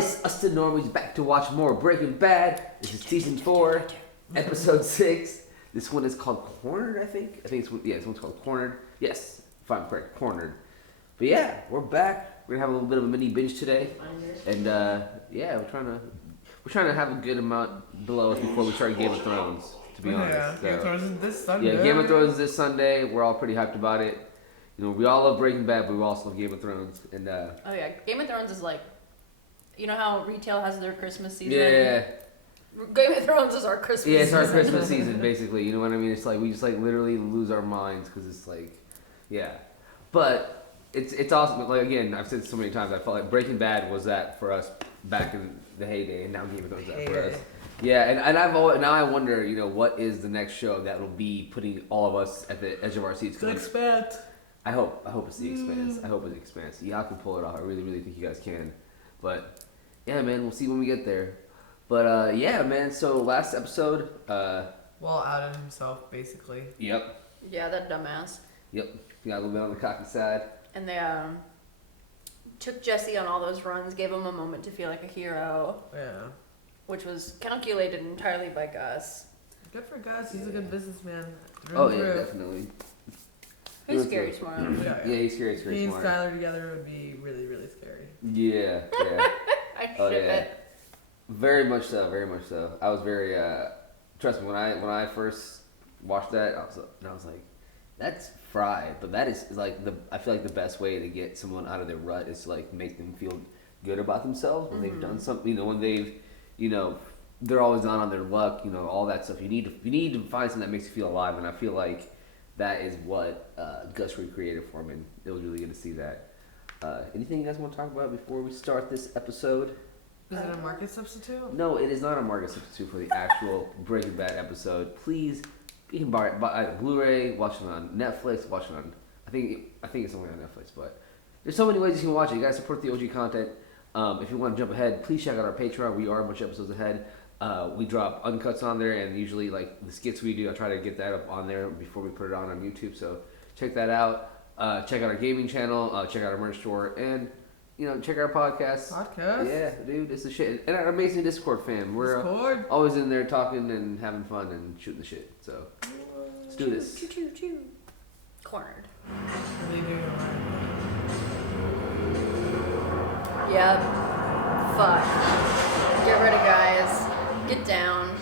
It's Us to Normies back to watch more Breaking Bad. This is season 4, episode 6. This one is called Cornered, I think. This one's called Cornered. Yes, if I'm correct, Cornered. But yeah, we're back. We're gonna have a little bit of a mini binge today, and we're trying to have a good amount below us before we start Game of Thrones. To be honest, Game of Thrones is this Sunday. Yeah, Game of Thrones is this Sunday. We're all pretty hyped about it. You know, we all love Breaking Bad, but we also love Game of Thrones. And oh yeah, Game of Thrones is like, you know how retail has their Christmas season? Yeah. Game of Thrones is our Christmas season. Yeah, it's our Christmas season, basically. You know what I mean? It's like, we just like literally lose our minds because it's like, yeah. But it's awesome. Like, again, I've said it so many times, I felt like Breaking Bad was that for us back in the heyday, and now Game of Thrones is that for us. Yeah, and I've always, now I wonder, you know, what is the next show that will be putting all of us at the edge of our seats? The Expanse. I hope it's The Expanse. I hope it's The Expanse. Y'all can pull it off. I really, really think you guys can. But yeah, man, we'll see when we get there. But yeah, man. So last episode, Walt outed himself, basically. Yep. Yeah, that dumbass. Yep. Got a little bit on the cocky side. And they took Jesse on all those runs, gave him a moment to feel like a hero. Yeah. Which was calculated entirely by Gus. Good for Gus. He's a good businessman. Yeah, definitely. He's scary smart. Yeah, he's scary smart. Me and Skyler together would be really, really scary. Yeah. I ship it. Very much so. I was very trust me, when I first watched that, I was like, that's fried. But that is like I feel like the best way to get someone out of their rut is to like make them feel good about themselves when they've done something. You know, when they've, you know, they're always down on their luck. You know, all that stuff. You need to find something that makes you feel alive. And I feel like that is what Gus recreated for me. And it was really good to see that. Anything you guys want to talk about before we start this episode? Is it a market substitute? No, it is not a market substitute for the actual Breaking Bad episode. Please, you can buy it Blu-ray, watch it on Netflix, watch it on. I think it's only on Netflix, but there's so many ways you can watch it. You guys support the OG content. If you want to jump ahead, please check out our Patreon. We are a bunch of episodes ahead. We drop uncuts on there, and usually like the skits we do, I try to get that up on there before we put it on YouTube. So check that out. Check out our gaming channel. Check out our merch store, and you know, check our podcast. Yeah, dude, it's the shit. And our amazing Discord fam. We're always in there talking and having fun and shooting the shit. So let's do this. Choo. Cornered. Yep. Fuck. Get rid of guys. Get down.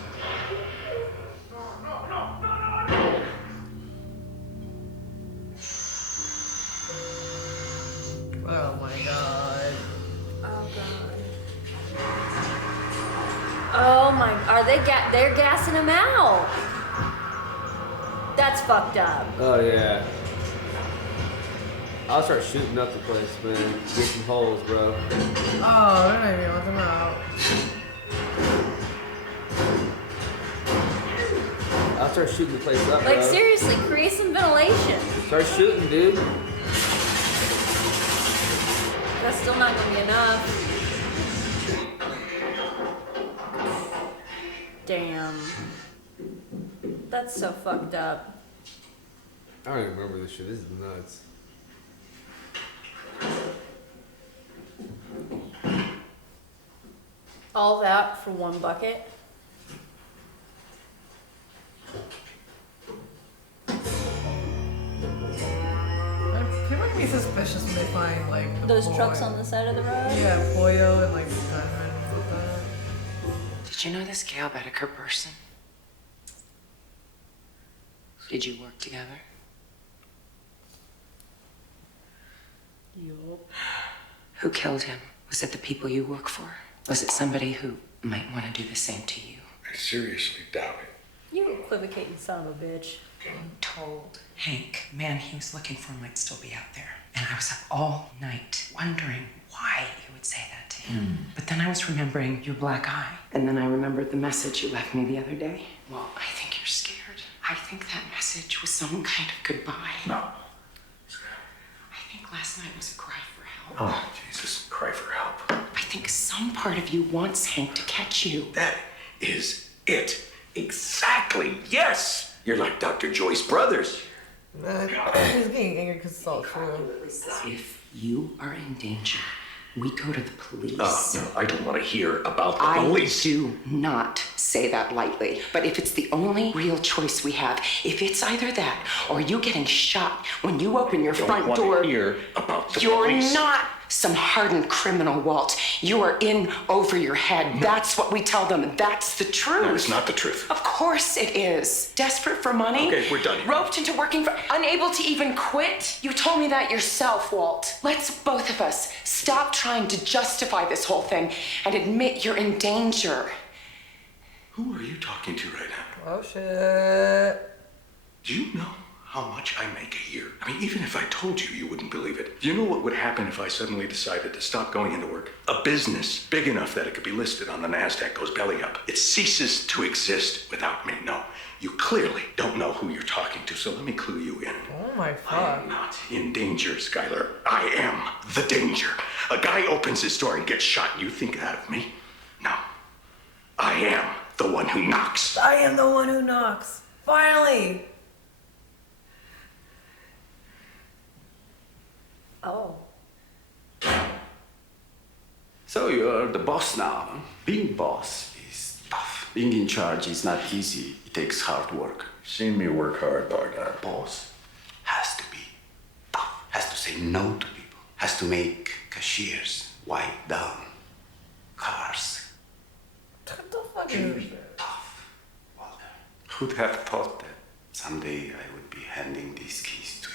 Oh my god. Oh my, they're gassing him out. That's fucked up. Oh yeah. I'll start shooting up the place, man. Get some holes, bro. Oh, they're not even want them out. I'll start shooting the place up, Like, bro. seriously, create some ventilation. Start shooting, dude. That's still not gonna be enough. Damn. That's so fucked up. I don't even remember this shit. This is nuts. All that for one bucket? People can be suspicious when they find like Those trucks on the side of the road? Yeah, Pollo and like gunmen and all that. Did you know this Gail Bedecker person? Did you work together? Yup. Who killed him? Was it the people you work for? Was it somebody who might want to do the same to you? I seriously doubt it. You equivocating son of a bitch. I'm told Hank, man he was looking for, might still be out there. And I was up all night wondering why you would say that to him. But then I was remembering your black eye. And then I remembered the message you left me the other day. Well, I think you're scared. I think that message was some kind of goodbye. No. I think last night was a cry for help. Oh, Jesus, cry for help. I think some part of you wants Hank to catch you. That is it. Exactly. Yes. You're like Dr. Joyce Brothers. He's getting angry because it's all true. If you are in danger, We go to the police. No, I don't want to hear about the I police. do not say that lightly. But if it's the only real choice we have, if it's either that or you getting shot when you open your front want door, to hear about the you're police. not some hardened criminal, Walt. You are in over your head. No. That's what we tell them. That's the truth. No, it's not the truth. Of course it is. Desperate for money? Okay, we're done here. Roped into working for... Unable to even quit? You told me that yourself, Walt. Let's both of us stop trying to justify this whole thing and admit you're in danger. Who are you talking to right now? Oh shit. Do you know how much I make a year? I mean, even if I told you, you wouldn't believe it. Do you know what would happen if I suddenly decided to stop going into work? A business big enough that it could be listed on the NASDAQ goes belly up. It ceases to exist without me. No, you clearly don't know who you're talking to, so let me clue you in. Oh my I fuck. am not in danger, Skyler. I am the danger. A guy opens his door and gets shot. You think that of me? No. I am the one who knocks. I am the one who knocks. Finally. Oh. So you're the boss now, huh? Being boss is tough. Being in charge is not easy. It takes hard work. Seen me work hard, Bogdan. Boss has to be tough. Has to say no to people. Has to make cashiers wipe down cars. What the fuck is this? Tough, Walter. Who'd have thought that? Someday I would be handing these keys to you.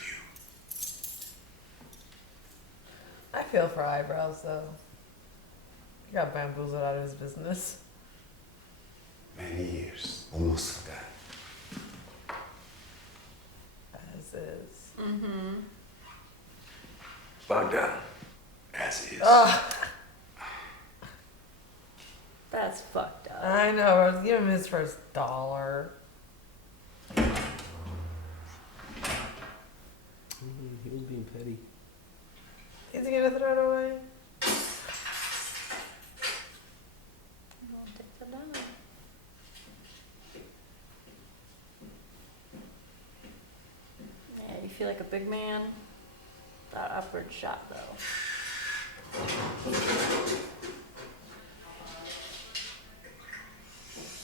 I feel for eyebrows though. He got bamboozled out of his business. Many years. Almost forgot. As is. Mm-hmm. Bogdan. As is. That's fucked up. I know, I was giving him his first $1. He was being petty. Is he gonna throw it away? I'll take them down. Yeah, you feel like a big man. That upward shot, though.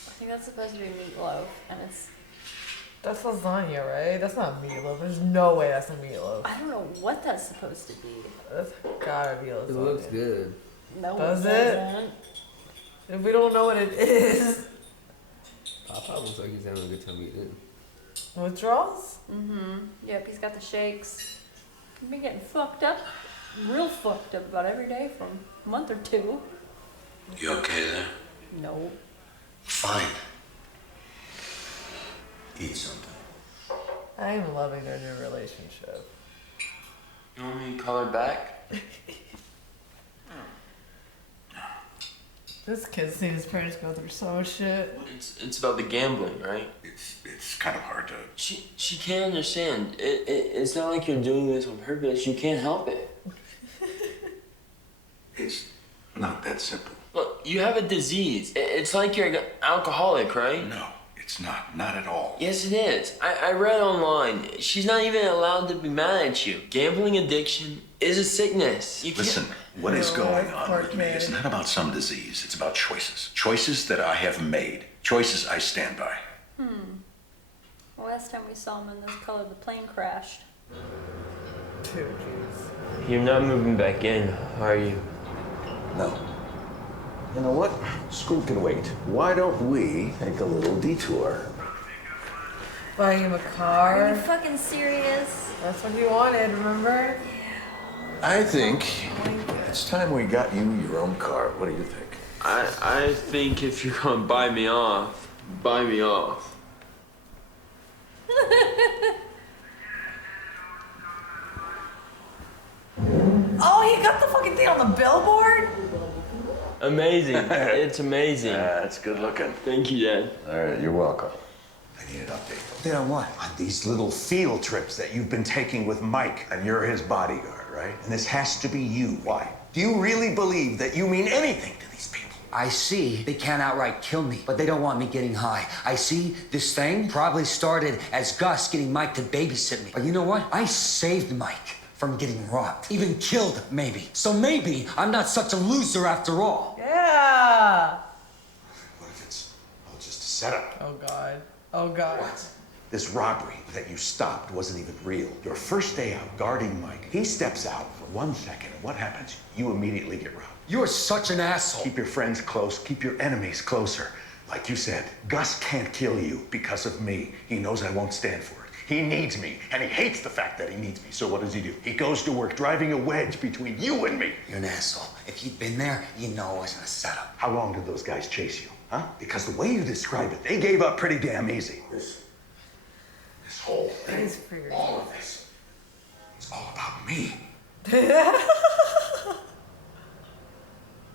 I think that's supposed to be meatloaf, and it's... That's lasagna, right? That's not meatloaf. There's no way that's a meatloaf. I don't know what that's supposed to be. That's gotta be lasagna. It looks good. No, Does it it? doesn't. If we don't know what it is. Papa looks like he's having a good time eating. Withdrawals? Mm-hmm. Yep, he's got the shakes. He's been getting fucked up, real fucked up about every day for a month or two. You okay there? No. Fine. Eat something. I am loving their new relationship. You want me to call her back? This kid's seen his parents go through so much shit. It's about the gambling, right? It's kind of hard to... She can't understand. It's not like you're doing this on purpose. You can't help it. It's not that simple. Look, you have a disease. It's like you're an alcoholic, right? No, it's not. Not at all. Yes, it is. I read online. She's not even allowed to be mad at you. Gambling addiction is a sickness. You can't... Listen, what is No, going that's on poor with me kid. is not about some disease. It's about choices. Choices that I have made. Choices I stand by. Well, last time we saw him in this color, the plane crashed. Dude, jeez. You're not moving back in, are you? No. You know what? School can wait. Why don't we take a little detour? Buying him a Are you car. fucking serious? That's what he wanted, remember? I think it's time we got you your own car. What do you think? I think if you're gonna buy me off, buy me off. Oh, he got the fucking thing on the billboard? Amazing. It's amazing. That's good looking. Thank you, Dad. All right, you're welcome. I need an update. Update on what? On these little field trips that you've been taking with Mike, and you're his bodyguard, right? And this has to be you. Why? Do you really believe that you mean anything to these people? I see they can't outright kill me, but they don't want me getting high. I see this thing probably started as Gus getting Mike to babysit me. But you know what? I saved Mike from getting robbed, even killed, maybe. So maybe I'm not such a loser after all. Yeah. What if it's just a setup? Oh God. Oh God. What? This robbery that you stopped wasn't even real. Your first day out guarding Mike, he steps out for 1 second, and what happens? You immediately get robbed. You're such an asshole. Keep your friends close, keep your enemies closer. Like you said, Gus can't kill you because of me. He knows I won't stand for it. He needs me, and he hates the fact that he needs me. So what does he do? He goes to work driving a wedge between you and me. You're an asshole. If you'd been there, you know it wasn't a setup. How long did those guys chase you, huh? Because the way you describe it, they gave up pretty damn easy. This whole thing, all of this, it's all about me.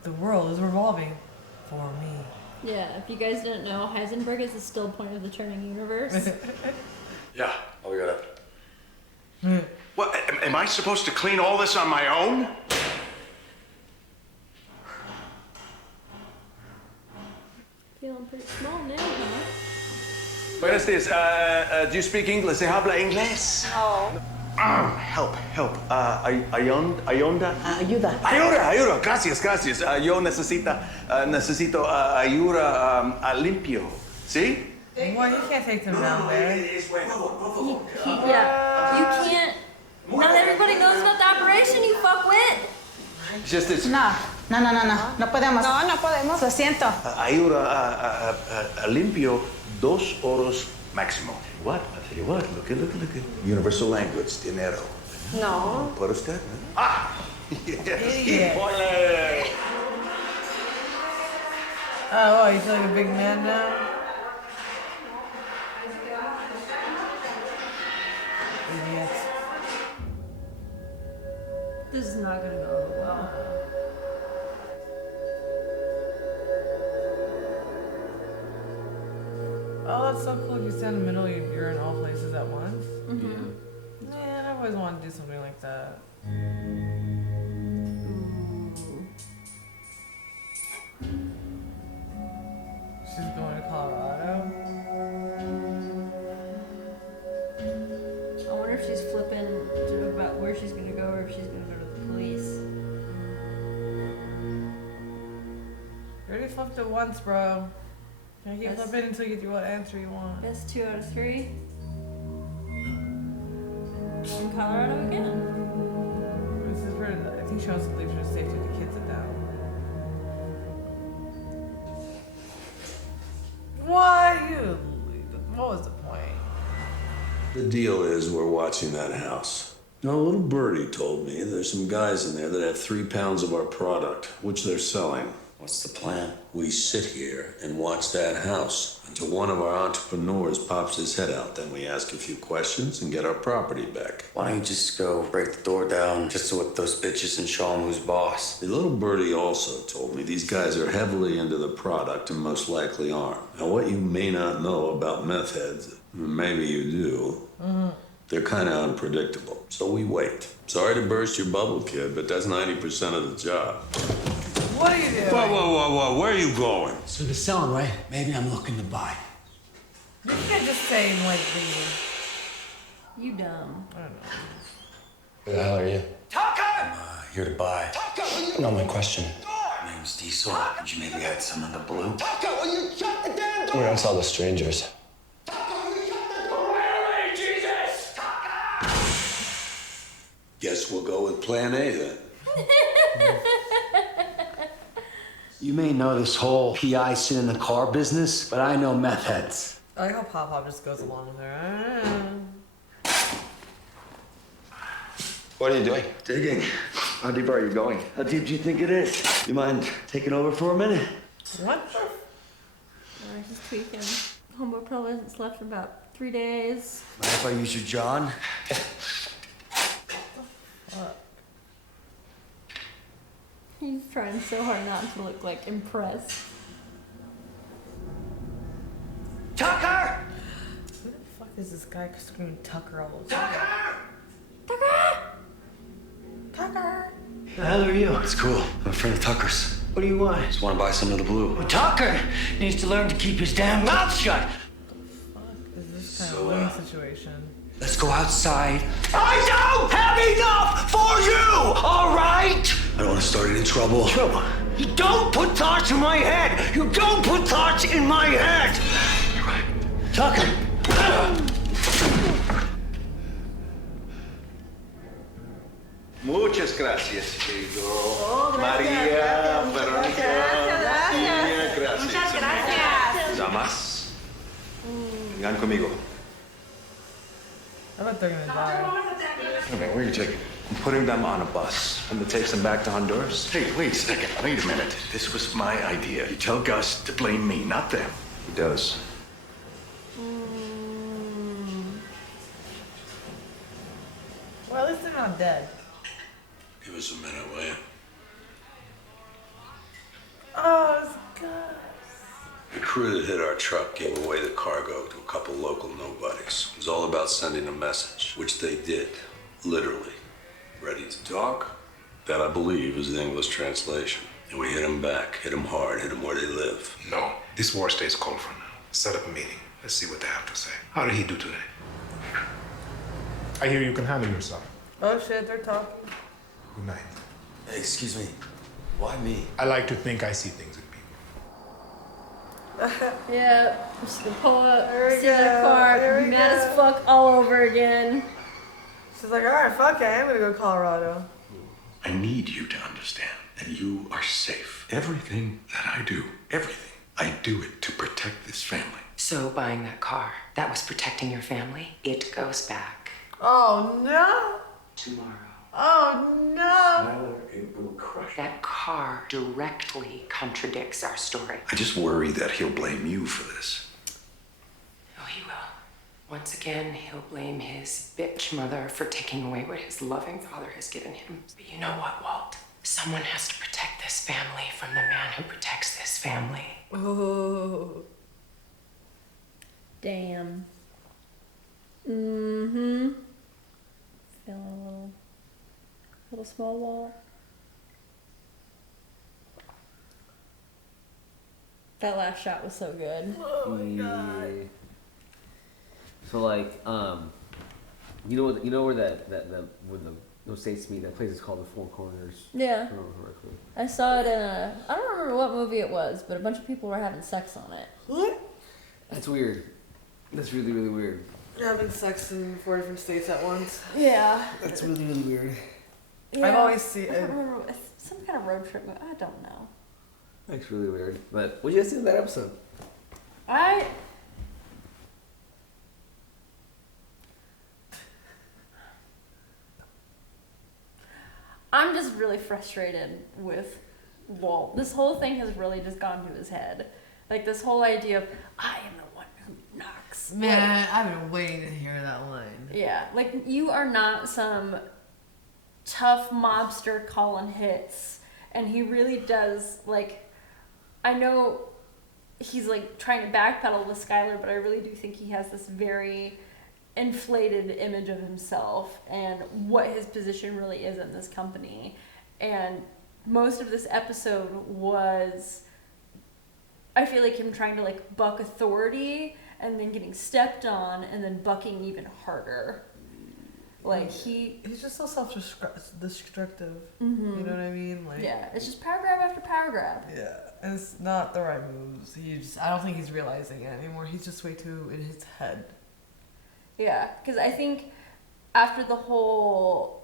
The world is revolving for me. Yeah, if you guys didn't know, Heisenberg is the still point of the turning universe. Yeah, I'll get up. What, am I supposed to clean all this on my own? Feeling pretty small now, huh? Buenos dias. Do you speak English? ¿Se habla inglés? Oh. Help. Ayonda? Ayuda. Gracias. Yo necesito ayuda limpio. ¿Sí? Well, you can't take them down there. Yeah, you can't. Not everybody knows about the operation, you fuckwit. Just it's No podemos. No podemos. Lo siento. ayuda limpio 2 horas máximo. What? I tell you what. Look at. Universal language, dinero. No. ¿Por usted? Ah! Yes. Idiot. Ole. Oh, you feel like a big man now? Idiot. This is not gonna go well. Oh, that's so cool. If you stand in the middle, you're in all places at once. Mm-hmm. Man, I've always wanted to do something like that. She's going to Colorado. I wonder if she's flipping about where she's gonna go or if she's gonna go to the police. You already flipped it once, bro. Can't keep That's- flipping until you get what answer you want. That's 2 out of 3. In Colorado again. This is where I think she wants to leave her safe with the kids at down. Why you? What was the point? The deal is we're watching that house. Now, a little birdie told me there's some guys in there that have 3 pounds of our product, which they're selling. What's the plan? We sit here and watch that house until one of our entrepreneurs pops his head out. Then we ask a few questions and get our property back. Why don't you just go break the door down just to whip those bitches and show them who's boss? The little birdie also told me these guys are heavily into the product and most likely are. Now, what you may not know about meth heads, maybe you do, they're kind of unpredictable. So we wait. Sorry to burst your bubble, kid, but that's 90% of the job. What are you doing? Whoa, where are you going? So they're selling, right? Maybe I'm looking to buy. You can't just say like the. You dumb. I don't know. Who the hell are you? Tucker! Here to buy. Tucker! No, my question. My name's Diesel. Did you maybe add some of the blue? Tucker, will you shut the damn door? We don't sell to strangers. Tucker, will you shut the door? Right away, Jesus! Tucker! Guess we'll go with plan A then. You may know this whole PI sit in the car business, but I know meth heads. I like how Pop Pop just goes along with her. What are you doing? Digging. How deep are you going? How deep do you think it is? You mind taking over for a minute? What the? We're just tweaking. Homeboy probably hasn't slept for about 3 days. Mind if I use your John? He's trying so hard not to look like impressed. Tucker! Who the fuck is this guy screaming Tucker all the time? Tucker! The hell are you? It's cool. I'm a friend of Tucker's. What do you want? Just want to buy some of the blue. Well, Tucker needs to learn to keep his damn mouth shut. Fuck is this kind So, of living situation? Let's go outside. I don't have enough for you, all right? I don't want to start any trouble. Trouble? You don't put thoughts in my head. You don't put thoughts in my head. You're right. Tucker. Muchas gracias, querido. Oh, María, Verónica. Gracias. Muchas gracias. Damas, vengan conmigo. I bet they're gonna die. Wait a minute, where are you taking? I'm putting them on a bus and it takes them back to Honduras. Hey, wait a second. Wait a minute. This was my idea. You tell Gus to blame me, not them. He does. Well, at least they're not dead. Give us a minute, will you? Oh, it's Gus. The crew that hit our truck gave away the cargo to a couple local nobodies. It was all about sending a message, which they did, literally. Ready to talk? That, I believe, is the English translation. And we hit them back, hit them hard, hit them where they live. No, this war stays cold for now. Set up a meeting. Let's see what they have to say. How did he do today? I hear you can handle yourself. Oh shit, they're talking. Good night. Hey, excuse me. Why me? I like to think I see things in people. Yeah, I'm just gonna pull up, There we see that go, car, there we mad go. as fuck all over again. She's like, alright, fuck it, I'm gonna go to Colorado. I need you to understand that you are safe. Everything that I do, everything, I do it to protect this family. So buying that car, that was protecting your family? It goes back Oh no! tomorrow. Oh no! It will crush. That car directly contradicts our story. I just worry that he'll blame you for this. Oh, he will. Once again, he'll blame his bitch mother for taking away what his loving father has given him. But you know what, Walt? Someone has to protect this family from the man who protects this family. Oh. Damn. Mm-hmm. Feeling a little small wall. That last shot was so good. Oh my god. So like, you know where that where those states meet. That place is called the Four Corners. Yeah. If I remember correctly. I saw it in I don't remember what movie it was, but a bunch of people were having sex on it. What? That's weird. That's really really weird. Having sex in 4 different states at once. Yeah. That's really really weird. Yeah. I've always seen I don't remember. It's some kind of road trip. I don't know. That's really weird. But what did you guys think of that episode? I'm just really frustrated with Walt. This whole thing has really just gone to his head. Like this whole idea of I am the one who knocks. Man, I've been waiting to hear that line. Yeah, like you are not some tough mobster calling hits, and he really does. Like, I know he's like trying to backpedal with Skyler, but I really do think he has this very inflated image of himself and what his position really is in this company. And most of this episode was, I feel like him trying to like buck authority and then getting stepped on and then bucking even harder. Like he's just so self-destructive. Mhm. You know what I mean? Like yeah, it's just paragraph after paragraph. Yeah, and it's not the right moves. I don't think he's realizing it anymore. He's just way too in his head. Yeah, because I think after the whole,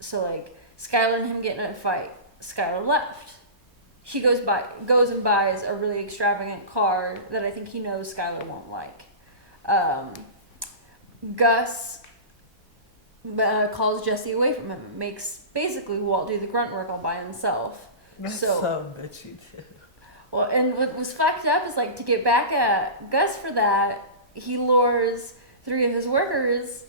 so like Skyler and him getting in a fight, Skyler left. He goes and buys a really extravagant car that I think he knows Skyler won't like. Gus calls Jesse away from him, makes basically Walt do the grunt work all by himself. That's so bitchy too. Well, and what was fucked up is like to get back at Gus for that, he lures 3 of his workers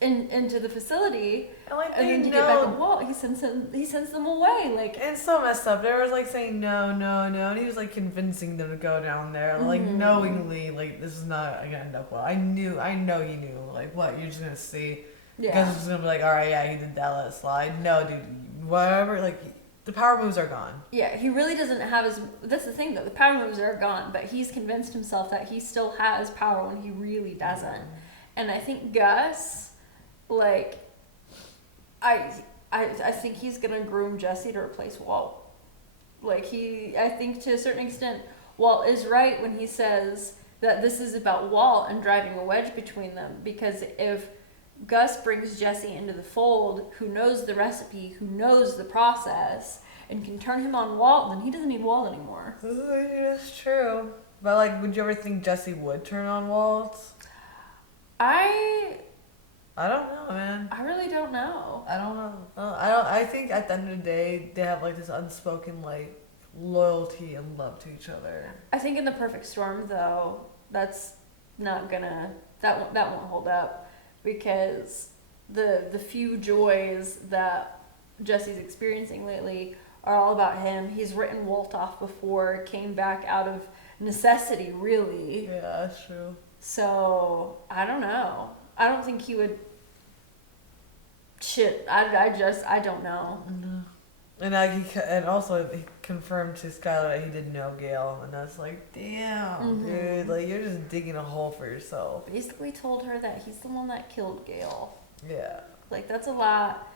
into the facility, and then to get back at Walt, he sends them away. Like, it's so messed up. They were like saying no, and he was like convincing them to go down there, like knowingly, like this is not gonna end up well. I know you knew. Like, what? You're just gonna see? Yeah. Gus was just gonna be like, all right, yeah, he did that last slide. No, dude, whatever. Like, the power moves are gone. yeah, he really doesn't have his. That's the thing, though. The power moves are gone, but he's convinced himself that he still has power when he really doesn't. And I think Gus, like, I think he's gonna groom Jesse to replace Walt. Like, I think to a certain extent, Walt is right when he says that this is about Walt and driving a wedge between them. Because if Gus brings Jesse into the fold, who knows the recipe, who knows the process, and can turn him on Walt, then he doesn't need Walt anymore. That's true. But, like, would you ever think Jesse would turn on Walt? I don't know, man. I really don't know. I don't know. I think at the end of the day, they have, like, this unspoken, like, loyalty and love to each other. I think in the perfect storm, though, that's not gonna, that won't hold up, because the few joys that Jesse's experiencing lately are all about him. He's written Walt off before, came back out of necessity, really. Yeah, that's true. So I don't know. I don't think he would. Shit, I don't know. Mm-hmm. And also he confirmed to Skyler that he didn't know Gail, and that's like, damn, dude, like you're just digging a hole for yourself. Basically told her that he's the one that killed Gail. Yeah. Like that's a lot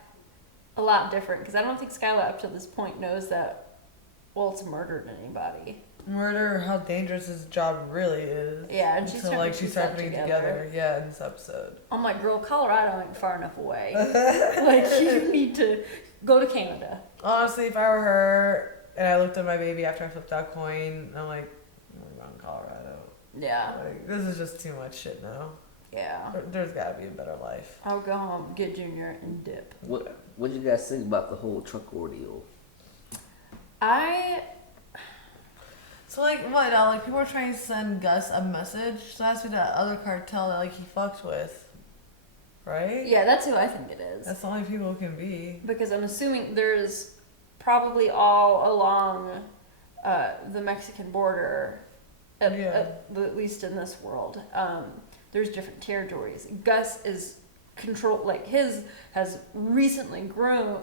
different, because I don't think Skyler up to this point knows that Walt's murdered anybody. Murder, how dangerous his job really is. Yeah, and she's like she started putting together. Yeah, in this episode. I'm like, girl, Colorado ain't far enough away. Like you need to go to Canada. Honestly, if I were her and I looked at my baby after I flipped out coin, I'm like, I'm going to Colorado. Yeah. Like, this is just too much shit now. Yeah. There's got to be a better life. I'll go home, get Junior, and dip. What did you guys think about the whole truck ordeal? So, like, what? Like, people are trying to send Gus a message. So, that's with that other cartel that, like, he fucks with. Right? Yeah, that's who I think it is. That's the only people who can be. Because I'm assuming there's probably all along the Mexican border, at least in this world, there's different territories. Gus is controlled, like, his has recently grown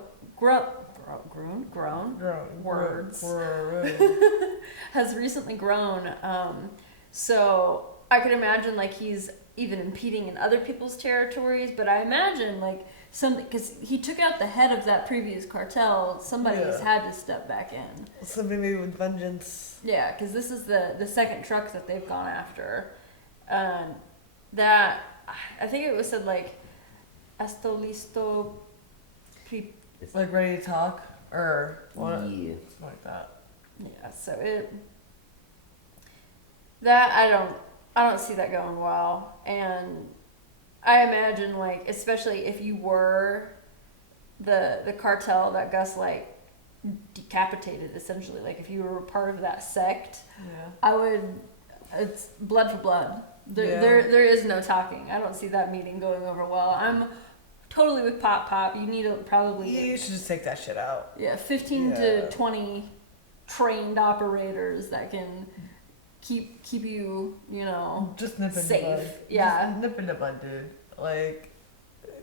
has recently grown, so I could imagine like he's even impeding in other people's territories, but I imagine like something, because he took out the head of that previous cartel, somebody has had to step back in. Something maybe with vengeance. Yeah, because this is the second truck that they've gone after, that I think it was said like "Esto listo." It's like ready to talk, or what? Yeah. Something like that. Yeah, so I don't see that going well, and I imagine like, especially if you were the cartel that Gus like decapitated, essentially, like if you were part of that sect, it's blood for blood. There is no talking. I don't see that meeting going over well. I'm totally with Pop. You need to probably... Yeah, you should just take that shit out. Yeah, 15 to 20 trained operators that can keep you, just nip in safe. the bud. Yeah. Just nip in the bud, dude. Like,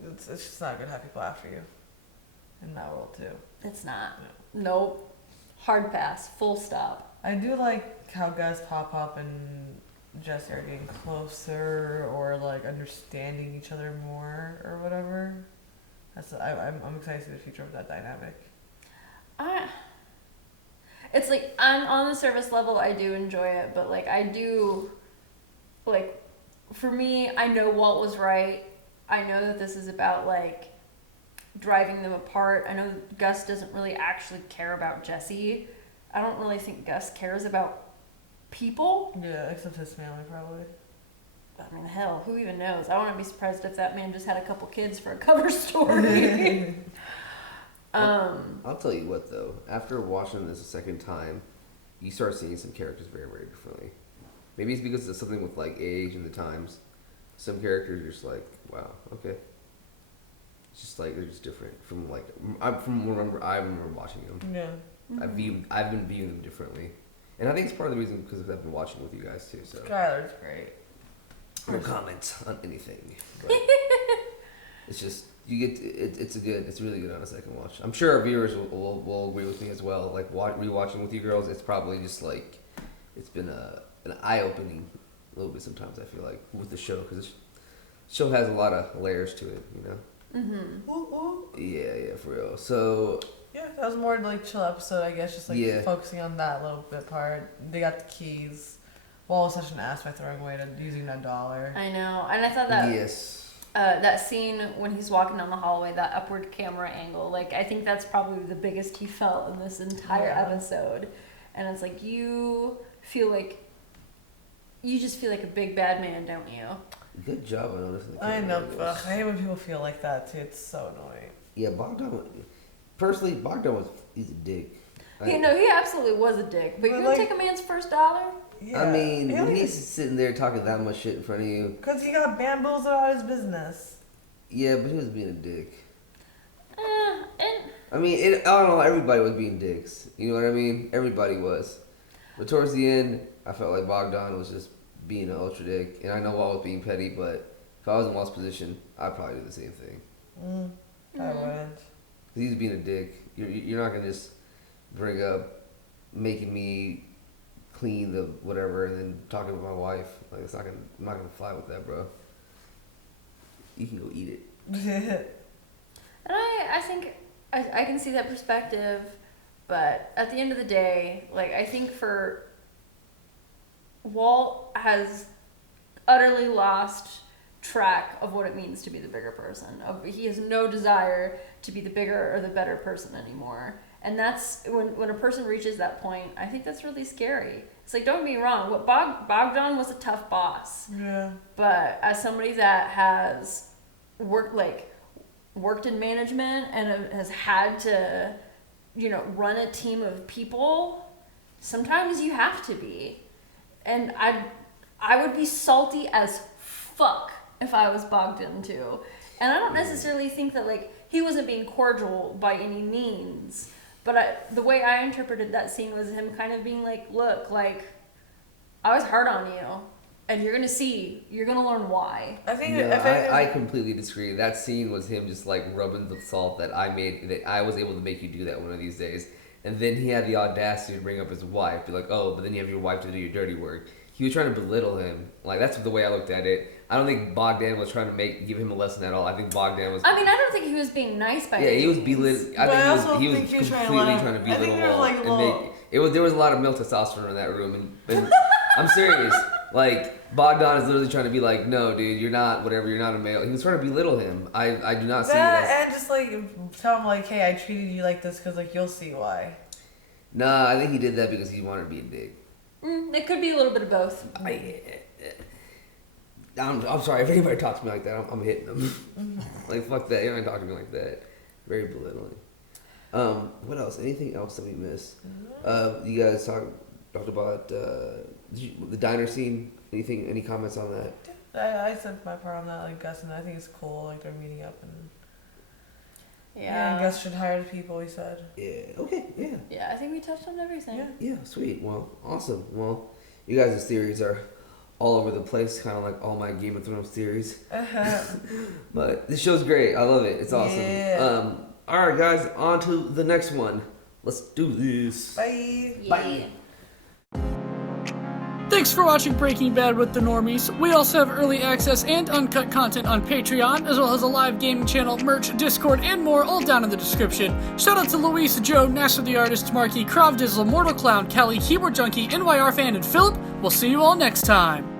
it's just not good to have people after you. In that world, too. It's not. No. Nope. Hard pass. Full stop. I do like how Gus, Pop, and Jesse are getting closer, or like understanding each other more, or whatever. I'm excited to see the future of that dynamic. It's like, I'm on the surface level, I do enjoy it, but like I do, like, for me, I know Walt was right. I know that this is about like driving them apart. I know Gus doesn't really actually care about Jesse. I don't really think Gus cares about people. Yeah, except his family, probably. I mean, hell, who even knows? I wouldn't be surprised if that man just had a couple kids for a cover story. I'll tell you what, though. After watching this a second time, you start seeing some characters very, very differently. Maybe it's because it's something with like age and the times. Some characters are just like, wow, okay. It's just like they're just different from like I remember watching them. Yeah. Mm-hmm. I've been viewing them differently, and I think it's part of the reason because I've been watching with you guys too. So Skyler's great. No comment on anything. But it's just it's really good on a second watch. I'm sure our viewers will agree with me as well. Like rewatching with you girls, it's probably just like it's been an eye opening a little bit sometimes. I feel like with the show because show has a lot of layers to it, you know. Yeah, for real. So yeah, that was more like chill episode, I guess, just like focusing on that little bit part. They got the keys. Walt was such an ass by throwing away using that $1. I know, and I thought that that scene when he's walking down the hallway, that upward camera angle, like I think that's probably the biggest he felt in this entire episode. And it's like you just feel like a big bad man, don't you? Good job on noticing. I know. Ugh, I hate when people feel like that too. It's so annoying. Yeah, Bogdan. Personally, he's a dick. He absolutely was a dick. But you're gonna take a man's first $1? Yeah. I mean, when he's sitting there talking that much shit in front of you. Because he got bamboozled out of his business. Yeah, but he was being a dick. I mean, I don't know, everybody was being dicks. You know what I mean? Everybody was. But towards the end, I felt like Bogdan was just being an ultra dick. And I know Walt was being petty, but if I was in Walt's position, I'd probably do the same thing. I wouldn't. He's being a dick. You're not going to just bring up making me clean the whatever and then talking with my wife. Like, I'm not gonna fly with that, bro. You can go eat it. And I think I can see that perspective, but at the end of the day, like I think for Walt has utterly lost track of what it means to be the bigger person. He has no desire to be the bigger or the better person anymore. And that's when a person reaches that point, I think that's really scary. It's like, don't get me wrong, Bogdan was a tough boss. Yeah. But as somebody that has worked in management and has had to, run a team of people, sometimes you have to be. And I would be salty as fuck if I was Bogdan too. And I don't necessarily think that he wasn't being cordial by any means. But the way I interpreted that scene was him kind of being like, look, I was hard on you, and you're going to learn why. I completely disagree. That scene was him just rubbing the salt that I was able to make you do that one of these days. And then he had the audacity to bring up his wife, be like, oh, but then you have your wife to do your dirty work. He was trying to belittle him. That's the way I looked at it. I don't think Bogdan was trying to give him a lesson at all. I think Bogdan was... I don't think he was being nice by he was belittling... I think he was completely trying to belittle Walt. There was a lot of male testosterone in that room. And I'm serious. Bogdan is literally trying to be like, no, dude, you're not whatever. You're not a male. He was trying to belittle him. I do not see that. And just tell him hey, I treated you like this because you'll see why. Nah, I think he did that because he wanted to be a dick. It could be a little bit of both. I'm sorry, if anybody talks to me like that, I'm hitting them. Fuck that, you're not talking to me like that. Very belittling. What else? Anything else that we missed? You guys talked about the diner scene. Any comments on that? I said my part on that, Gus, and I think it's cool, they're meeting up and... Yeah. Gus should hire the people, he said. Yeah, okay, yeah. Yeah, I think we touched on everything. Yeah, sweet. Well, awesome. Well, you guys' theories are all over the place, kind of like all my Game of Thrones theories. But this show's great. I love it. It's awesome. Yeah. All right, guys, on to the next one. Let's do this. Bye. Yeah. Bye. Thanks for watching Breaking Bad with the Normies. We also have early access and uncut content on Patreon, as well as a live gaming channel, merch, Discord, and more, all down in the description. Shout out to Luis, Joe, Nasser the Artist, Marky, Krav Dizzle, Mortal Clown, Kelly, Keyboard Junkie, NYR Fan, and Philip. We'll see you all next time.